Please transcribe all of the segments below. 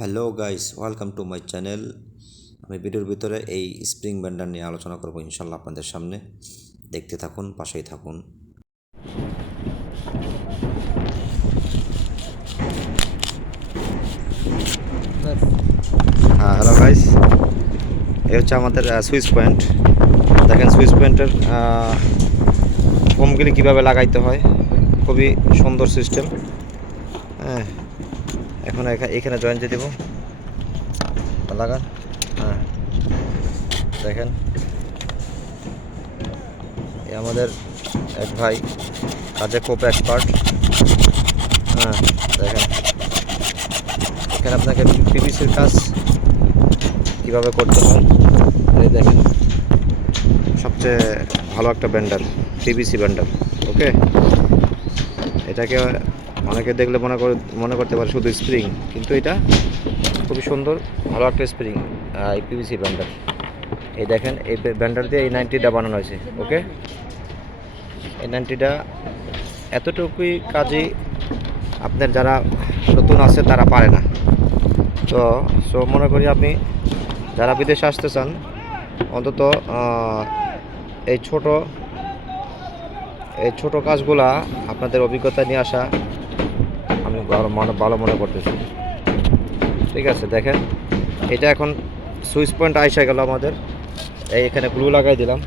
Hello guys, welcome to my channel. আমি ভিডিওর ভিতরে এই স্প্রিং ব্যান্ডার নিয়ে আলোচনা করব ইনশাল্লাহ আপনাদের সামনে। দেখতে থাকুন, পাশেই থাকুন। হ্যালো গাইস, এই হচ্ছে আমাদের সুইচ পয়েন্ট। দেখেন সুইচ পয়েন্টের হোমগুলি কীভাবে লাগাইতে হয়, খুবই সুন্দর সিস্টেম। হ্যাঁ, এখন এখানে জয়েন্ট দিয়ে দেবো, লাগান। হ্যাঁ, দেখেন আমাদের এক ভাই কাজে খুব এক্সপার্ট। হ্যাঁ, দেখেন এখানে আপনাকে পিভিসির কাজ কীভাবে করতে হয়। এই দেখেন সবচেয়ে ভালো একটা ব্যান্ডার, পিভিসি ব্যান্ডার। ওকে, এটাকে অনেকে দেখলে মনে করতে পারে শুধু স্প্রিং, কিন্তু এটা খুবই সুন্দর ভালো একটা স্প্রিং, এই পিভিসি ব্যান্ডার। এই দেখেন এই ব্যান্ডার দিয়ে এই 90টা বানানো হয়েছে। ওকে, এই 90টা এতটুকুই কাজই আপনার যারা নতুন আছে তারা পারে না। তো মনে করি আপনি যারা বিদেশে আসতে চান, অন্তত এই ছোট কাজগুলা আপনাদের অভিজ্ঞতা নিয়ে আসা আমি ভালো মনে করতেছি। ঠিক আছে, দেখেন এটা এখন সুইচ পয়েন্ট আইসা গেল আমাদের। এখানে গ্লু লাগাই দিলাম।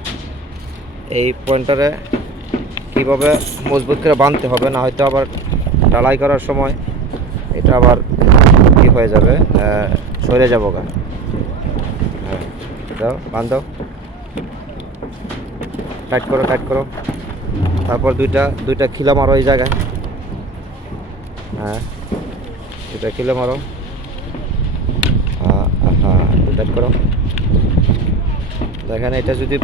এই পয়েন্টারে কীভাবে মজবুত করে বাঁধতে হবে, না হয়তো আবার ঢালাই করার সময় এটা আবার কি হয়ে যাবে, সরে যাবো গা। হ্যাঁ, দাও বাঁধো, টাইট করো। তারপর দুইটা খিলা মারো এই জায়গায়। হ্যাঁ, দুইটা খিলা মারো। হ্যাঁ, টাইট করো। দেখেন এটা যদি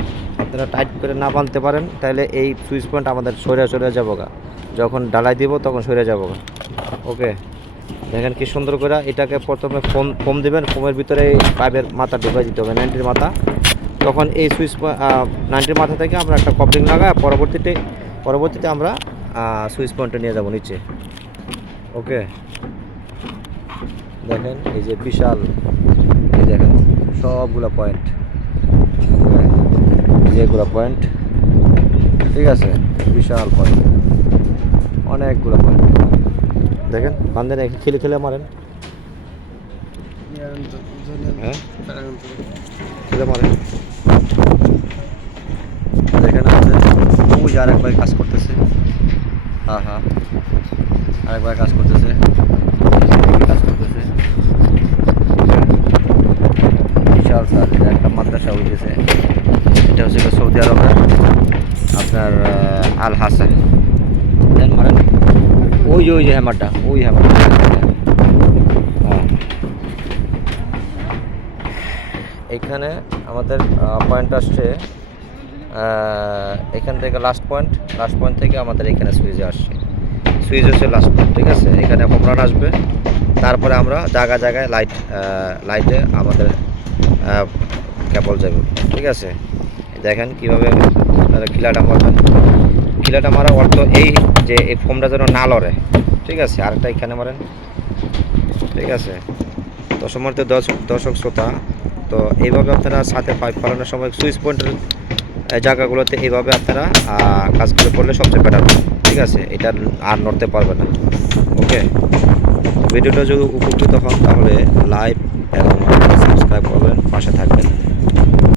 আপনারা টাইট করে না বাঁধতে পারেন, তাহলে এই সুইচ পয়েন্ট আমাদের সরে যাবো গা। যখন ডালাই দিব তখন সরে যাবো গা। ওকে, দেখেন কি সুন্দর করে এটাকে প্রথমে ফোম দেবেন। ফোমের ভিতরে এই পাইপের মাথা ঢুকাই দিতে হবে, 90-র মাথা। তখন এই সুইচ 90-র মাথা থেকে আমরা একটা কপলিং লাগাই, পরবর্তীতে আমরা সুইচ পয়েন্টে নিয়ে যাব নিচে। ওকে, দেখেন এই যে বিশাল, এই দেখেন সবগুলো পয়েন্ট, যেগুলো পয়েন্ট, ঠিক আছে, বিশাল পয়েন্ট, অনেকগুলো পয়েন্ট। দেখেন বান্ধেন, খেলে মারেন। হ্যাঁ, খেলে মারেন। দেখেন ওই যে আরেক ভাই কাজ করতেছে। হ্যাঁ, আরেক ভাই কাজ করতেছে। বিশাল স্যার, এটা একটা মাদ্রাসা হইতেছে। এটা হচ্ছে সৌদি আরবের আপনার আল হাসান। মারেন ওই যে হ্যামারটা, ওই হ্যামারটা। হ্যাঁ, এইখানে আমাদের পয়েন্ট আসছে, এখান থেকে লাস্ট পয়েন্ট থেকে আমাদের এখানে সুইচে আসছে। সুইচ হচ্ছে লাস্ট পয়েন্ট, ঠিক আছে। এখানে হোমরান আসবে, তারপরে আমরা জায়গায় লাইটে আমাদের কেবল যাবে, ঠিক আছে। দেখেন কীভাবে আপনারা খিলাটা মারবেন। খিলাটা মারা অর্থ এই যে এই ফোমটা যেন না লড়ে, ঠিক আছে। আরেকটা এখানে মারেন, ঠিক আছে। তো সম্মানিত দর্শক শ্রোতা, তো এইভাবে আপনারা সাথে পাইপ ফালানোর সময় সুইচ পয়েন্টের জায়গাগুলোতে এইভাবে আপনারা কাজগুলো করলে সবচেয়ে বেটার, ঠিক আছে। এটা আর নড়তে পারবে না। ওকে, ভিডিওটা যদি উপকৃত হন তাহলে লাইক এবং সাবস্ক্রাইব করবেন, পাশে